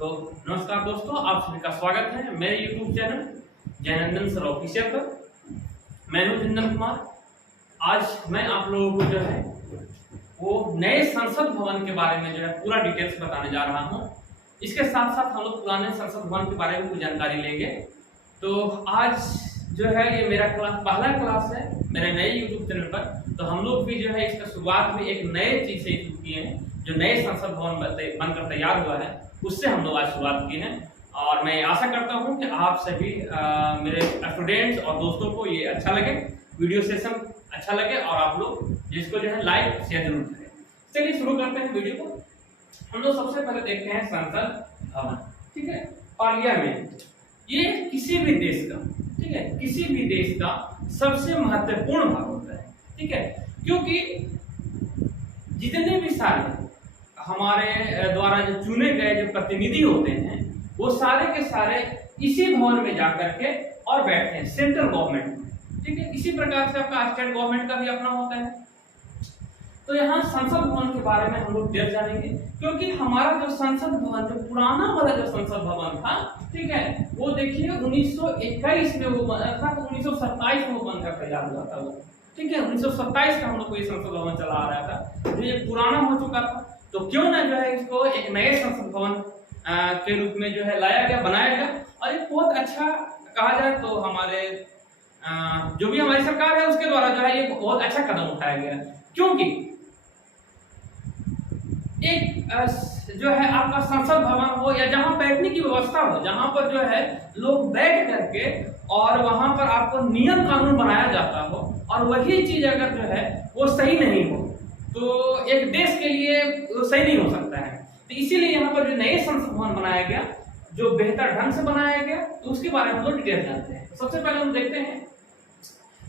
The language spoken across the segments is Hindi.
तो नमस्कार दोस्तों, आप सभी का स्वागत है मेरे YouTube channel Jainandan sir official पर। मैं हूं जिंदन कुमार। आज मैं आप लोगों को जो है वो नए संसद भवन के बारे में जो है पूरा डिटेल्स बताने जा रहा हूं। इसके साथ साथ हम लोग पुराने संसद भवन के बारे में कुछ जानकारी लेंगे। तो आज जो है ये मेरा पहला क्लास है मेरे नए YouTube चैनल पर। तो हम लोग भी जो है इसका शुरुआत में एक नए चीज से शुरू किए हैं, जो नए संसद भवन बनकर तैयार हुआ है उससे हम लोग आज शुरुआत की है। और मैं आशा करता हूं कि आप सभी मेरे स्टूडेंट्स और दोस्तों को ये अच्छा लगे, वीडियो सेशन अच्छा लगे और आप लोग जिसको जो है लाइक शेयर जरूर करें। चलिए शुरू करते हैं वीडियो को। हम लोग सबसे पहले देखते हैं संसद भवन। ठीक है, पार्लियामेंट ये किसी भी देश का, ठीक है, किसी भी देश का सबसे महत्वपूर्ण भाग होता है। ठीक है, क्योंकि जितने भी सारे हमारे द्वारा जो चुने गए जो प्रतिनिधि होते हैं वो सारे के सारे इसी भवन में जाकर के और बैठते हैं, सेंट्रल गवर्नमेंट में। ठीक है, इसी प्रकार से आपका स्टेट गवर्नमेंट का भी अपना होता है। तो यहाँ संसद भवन के बारे में हम लोग डिटेल जानेंगे, क्योंकि हमारा जो संसद भवन जो पुराना वाला जो संसद भवन था, ठीक है, वो देखिए 1921 में वो बना था, 1927 में वो बनकर तैयार हुआ था वो। ठीक है, 1927 का हम लोग को ये संसद भवन चला आ रहा था, जो ये पुराना हो चुका था। तो क्यों ना जो है इसको एक नए संसद भवन के रूप में जो है लाया गया, बनाया गया। और एक बहुत अच्छा कहा जाए तो हमारे जो भी हमारी सरकार है उसके द्वारा जो है ये बहुत अच्छा कदम उठाया गया, क्योंकि एक जो है आपका संसद भवन हो या जहां बैठने की व्यवस्था हो, जहां पर जो है लोग बैठ करके और वहां पर आपको नियम कानून बनाया जाता हो, और वही चीज अगर जो है वो सही नहीं हो तो एक देश के लिए सही नहीं हो सकता है। तो इसीलिए यहाँ पर जो नए संसद भवन बनाया गया, जो बेहतर ढंग से बनाया गया, तो उसके बारे में हम लोग डिटेल जानते हैं। सबसे पहले हम देखते हैं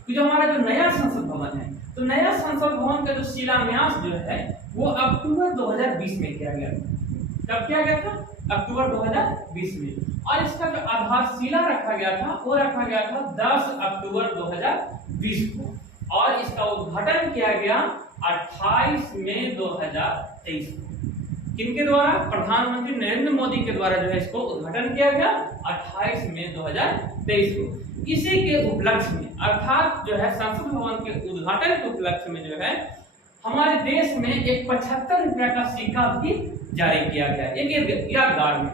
कि जो हमारा जो नया संसद भवन है, तो नया संसद भवन का जो शिलान्यास जो है वो अक्टूबर 2020 में किया गया था। कब किया गया था? अक्टूबर 2020 में। और इसका जो आधारशिला रखा गया था वो रखा गया था 10 अक्टूबर 2020 को, और इसका उद्घाटन किया गया 28 मई 2023 को। किनके द्वारा? प्रधानमंत्री नरेंद्र मोदी के द्वारा जो है इसको उद्घाटन किया गया 28 मई 2023 को। इसी के उपलक्ष्य में, अर्थात जो है संसद भवन के उद्घाटन के उपलक्ष्य में जो है हमारे देश में एक 75 रुपया का सिक्का भी जारी किया गया, एक यादगार में।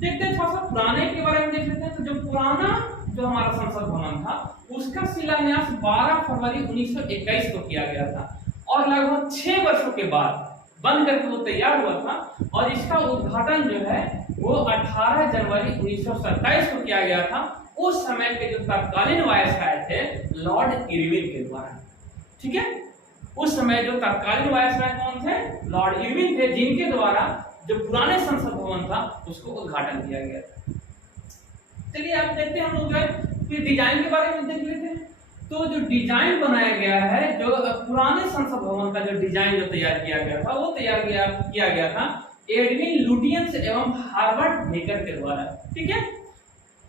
देखते हैं थोड़ा सा पुराने के बारे में देख लेते हैं। तो जो पुराना जो हमारा संसद भवन था उसका शिलान्यास 12 फरवरी 1921 को किया गया था, और लगभग 6 वर्षों के बाद बन करके वो तैयार हुआ था। और इसका उद्घाटन जो है वो 18 जनवरी 1927 को किया गया था। उस समय के जो तत्कालीन वायसराय थे लॉर्ड इरविन के द्वारा। ठीक है, उस समय जो तत्कालीन वायसराय कौन थे? लॉर्ड इरविन थे, जिनके द्वारा जो पुराने संसद भवन था उसको उद्घाटन किया गया था। चलिए आप देखते हैं, हम लोग जो है डिजाइन के बारे में देख लेते हैं। तो जो डिजाइन बनाया गया है, जो पुराने संसद भवन का जो डिजाइन जो तैयार किया गया था वो किया गया था एडविन लुटियंस एवं हार्वर्ड बेकर के द्वारा। ठीक है,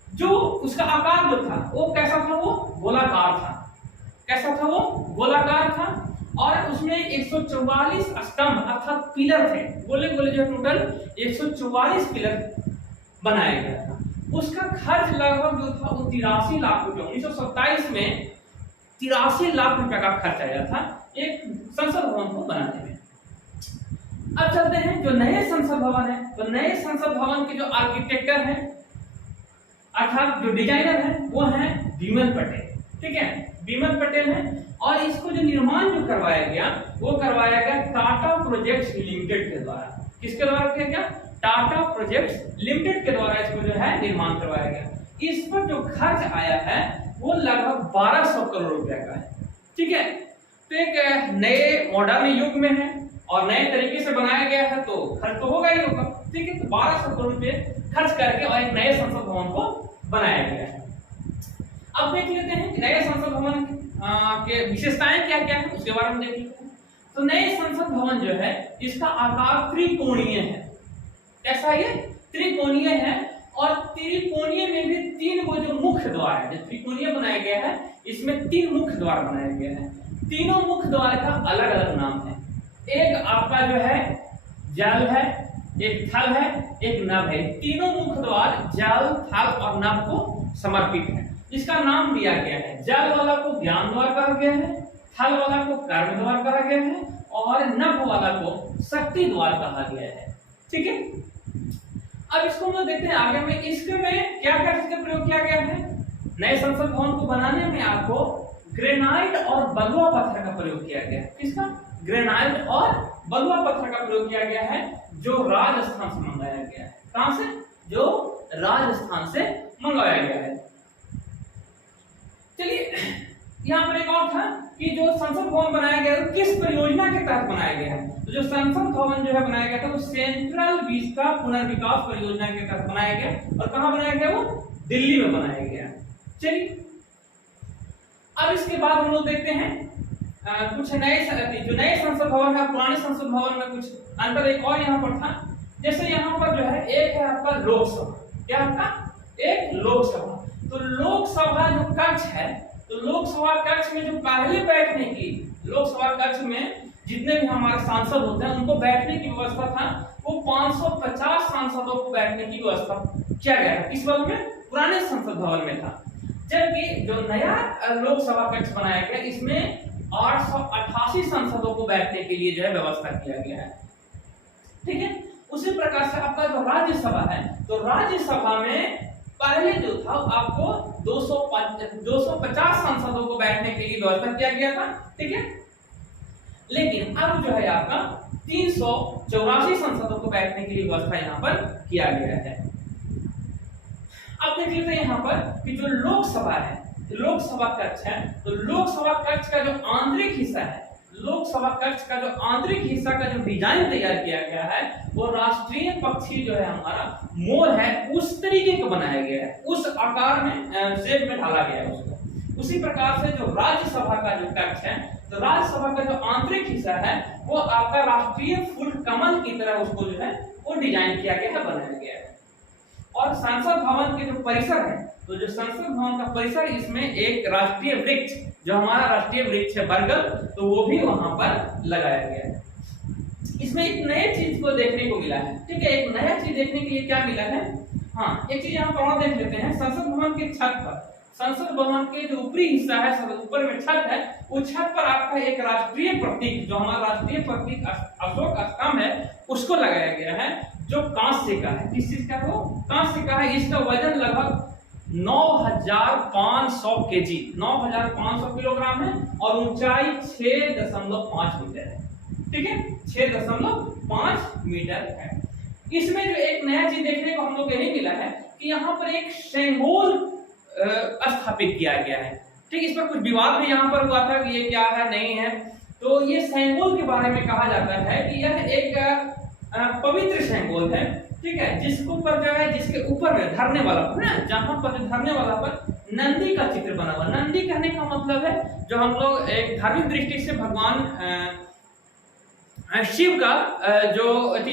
जो उसका आकार जो था वो कैसा था? वो गोलाकार था। कैसा था? वो गोलाकार था, और उसमें 144 स्तंभ अर्थात पिलर थे, गोले गोले जो टोटल 144 पिलर बनाया गया था। उसका खर्च लगभग जो था वो 83 लाख रुपए, 1927 में 83 लाख रुपए का खर्च आया था एक संसद भवन को बनाने में। अब चलते हैं जो नए संसद भवन है। तो नए संसद भवन के जो आर्किटेक्टर हैं अर्थात जो डिजाइनर हैं वो हैं बिमल पटेल। ठीक है, बिमल पटेल हैं। और इसको जो निर्माण जो करवाया गया वो करवाया गया टाटा प्रोजेक्ट्स लिमिटेड के द्वारा। किसके द्वारा किया गया? टाटा प्रोजेक्ट्स लिमिटेड के द्वारा इसको जो है निर्माण करवाया गया। इस पर जो खर्च आया है वो लगभग 1200 करोड़ रुपए का है। ठीक है, तो एक नए मॉडर्न युग में है और नए तरीके से बनाया गया है, तो खर्च तो होगा ही होगा। ठीक है, तो 1200 करोड़ रुपए खर्च करके और एक नए संसद भवन को बनाया गया है। अब देख लेते हैं कि नए संसद भवन के विशेषताएं क्या क्या है, उसके बारे में देख लेते हैं। तो नए संसद भवन जो है इसका आकार त्रिकोणीय है। कैसा? ये त्रिकोणीय है, और त्रिकोणीय में भी 3 वो जो मुख्य द्वार है, जो त्रिकोणीय बनाया गया है इसमें 3 मुख्य द्वार बनाया गया है। तीनों मुख्य द्वार का अलग अलग नाम है। एक आपका जो है जल है, एक थल है, एक नभ है। तीनों मुख्य द्वार जल, थल और नभ को समर्पित है। इसका नाम दिया गया है, जल वाला को ज्ञान द्वार कहा गया है, थल वाला को कर्म द्वार कहा गया है और नभ वाला को शक्ति द्वार कहा गया है। ठीक है, अब इसको हम लोग देखते हैं आगे में। इसमें क्या क्या चीज का प्रयोग किया गया है? नए संसद भवन को बनाने में आपको ग्रेनाइट और बलुआ पत्थर का प्रयोग किया गया है। किसका? ग्रेनाइट और बलुआ पत्थर का प्रयोग किया गया है, जो राजस्थान से मंगाया गया है। कहां से? जो राजस्थान से मंगाया गया है। चलिए, यहाँ पर एक और था कि जो संसद भवन बनाया गया है किस परियोजना के तहत बनाया गया है। तो जो संसद भवन जो है बनाया गया था वो सेंट्रल विस्टा पुनर्विकास परियोजना के तहत बनाया गया। और कहां बनाया गया? वो दिल्ली में बनाया गया। चलिए, अब इसके बाद हम लोग देखते हैं कुछ नए जो नए संसद भवन है, पुराने संसद भवन में कुछ अंतर एक और यहाँ पर था। जैसे यहाँ पर जो है एक है आपका लोकसभा। क्या आपका? एक लोकसभा। तो लोकसभा जो कक्ष है, तो लोकसभा कक्ष में जो पहले बैठने की, लोकसभा कक्ष में जितने भी हमारे सांसद होते हैं उनको बैठने की व्यवस्था था, वो 550 सांसदों को बैठने की व्यवस्था किया गया था। किस भवन में? पुराने संसद भवन में था। जबकि जो नया लोकसभा कक्ष बनाया गया इसमें 888 सांसदों को बैठने के लिए जो है व्यवस्था किया गया है। ठीक है, उसी प्रकार से आपका जो राज्यसभा है, तो राज्यसभा में पहले जो था आपको 250 सांसदों को बैठने के लिए व्यवस्था किया गया था। ठीक है, लेकिन अब जो है आपका 384 सांसदों को बैठने के लिए व्यवस्था यहाँ पर किया गया है। अब देख लेते हैं यहाँ पर कि जो लोकसभा है, लोकसभा कक्ष है, तो लोकसभा कक्ष का जो आंतरिक हिस्सा है, लोकसभा कक्ष का जो आंतरिक हिस्सा का जो डिजाइन तैयार किया गया है वो राष्ट्रीय पक्षी जो है हमारा मोर है उस तरीके का बनाया गया है, उस आकार में शेप में ढाला गया है उसको। उसी प्रकार से जो राज्यसभा का जो कक्ष है, तो राज्यसभा का जो आंतरिक हिस्सा है वो आपका राष्ट्रीय फूल कमल की तरह उसको जो है वो डिजाइन किया गया है, बनाया गया है। और संसद भवन के जो परिसर है, तो जो संसद भवन का परिसर, इसमें एक राष्ट्रीय वृक्ष, जो हमारा राष्ट्रीय वृक्ष है बरगद, तो वो भी वहां पर लगाया गया है। इसमें एक नए चीज को देखने को मिला है। ठीक है, एक नया चीज देखने के लिए क्या मिला है? हाँ, एक चीज यहाँ पर और देख लेते हैं। संसद भवन के छत पर, संसद भवन के जो ऊपरी हिस्सा है, ऊपर में छत है, उस छत पर आपका एक राष्ट्रीय प्रतीक, जो हमारा राष्ट्रीय प्रतीक अशोक स्तंभ है, उसको लगाया गया है, जो कांस्य का है। किस चीज का? वो कांस्य का है। इसका वजन लगभग 9500 केजी, 9500 किलोग्राम है और ऊंचाई 6.5 मीटर है। ठीक है, 6.5 मीटर है। इसमें जो एक नया चीज देखने को हम लोग यही मिला है कि यहाँ पर एक सेंगोल स्थापित किया गया है। ठीक, इस पर कुछ विवाद भी यहाँ पर हुआ था कि ये क्या है, नहीं है। तो ये सेंगोल के बारे में कहा जाता है कि यह एक पवित्र सेंगोल है। ठीक है, जिसके ऊपर जो है, जिसके ऊपर में धरने वाला है, जहां पर धरने वाला पर नंदी का चित्र बना हुआ। नंदी कहने का मतलब है, जो हम लोग एक धार्मिक दृष्टि से भगवान शिव का जो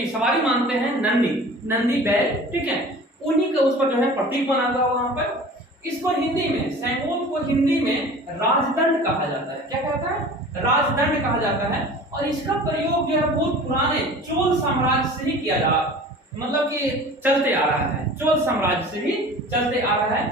सवारी मानते हैं, नंदी बैल। ठीक है, उन्हीं का उस पर जो है प्रतीक बना हुआ वहां पर। इसको हिंदी में, सेंगोल को हिंदी में राजदंड कहा जाता है। क्या कहता है? राजदंड कहा जाता है। और इसका प्रयोग जो है बहुत पुराने चोल साम्राज्य से ही किया जा, मतलब कि चलते आ रहा है, चोल साम्राज्य से ही चलते आ रहा है।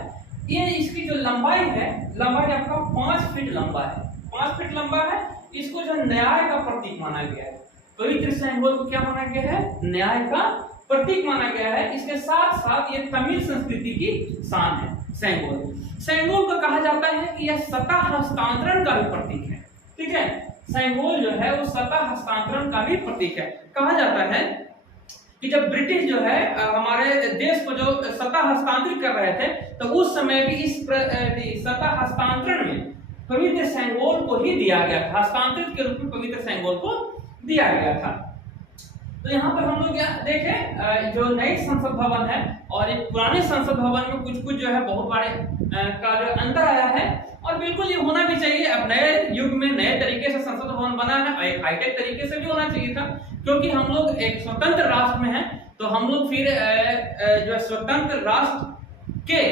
ये इसकी जो लंबाई है, लंबाई आपका 5 फीट लंबा है, 5 फीट लंबा है। इसको जो न्याय का प्रतीक माना गया है। पवित्र सेंगोल को क्या माना गया है? न्याय का प्रतीक माना गया है। इसके साथ साथ ये तमिल संस्कृति की शान है। सेंगोल को कहा जाता है कि यह सत्ता हस्तांतरण का भी प्रतीक है। ठीक है, सेंगोल जो है वो सत्ता हस्तांतरण का भी प्रतीक है। कहा जाता है कि जब ब्रिटिश जो है हमारे देश को जो सत्ता हस्तांतरित कर रहे थे, तो उस समय भी इस सत्ता हस्तांतरण में पवित्र सेंगोल को ही दिया गया था, हस्तांतरित के रूप में पवित्र सेंगोल को दिया गया था। तो यहाँ पर हम लोग देखें जो नई संसद भवन है और एक पुराने संसद भवन में कुछ जो है बहुत बड़े का जो अंतर आया है। और बिल्कुल ये होना भी चाहिए। अब नए युग में नए तरीके से संसद भवन बना है, एक हाईटेक तरीके से भी होना चाहिए था, क्योंकि हम लोग एक स्वतंत्र राष्ट्र में हैं। तो हम लोग फिर जो स्वतंत्र राष्ट्र के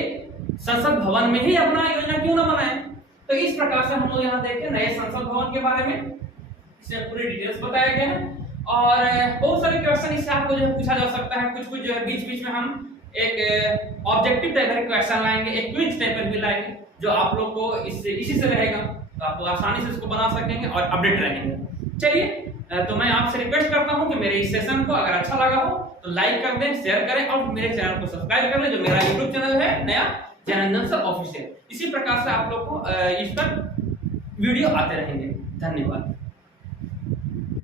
संसद भवन में ही अपना योजना क्यों न बनाए। तो इस प्रकार से हम लोग यहाँ देखें नए संसद भवन के बारे में, इसमें पूरी डिटेल्स बताया गया है। और बहुत सारे क्वेश्चन इससे आपको जो है पूछा जा सकता है। कुछ कुछ जो है बीच बीच में हम एक ऑब्जेक्टिव टाइप का क्वेश्चन लाएंगे, एक क्विज टाइप का भी लाएंगे, जो आप लोग को इससे इसी से रहेगा, तो आप आसानी से इसको बना सकेंगे और अपडेट रहेंगे। चलिए, तो मैं आपसे रिक्वेस्ट करता हूं कि मेरे इस सेशन को अगर अच्छा लगा हो तो लाइक कर दें, शेयर करें और मेरे चैनल को सब्सक्राइब कर लें, जो मेरा यूट्यूब चैनल है नया जनार्दन सर ऑफिशियल। इसी प्रकार से आप लोग को इस पर वीडियो आते रहेंगे। धन्यवाद।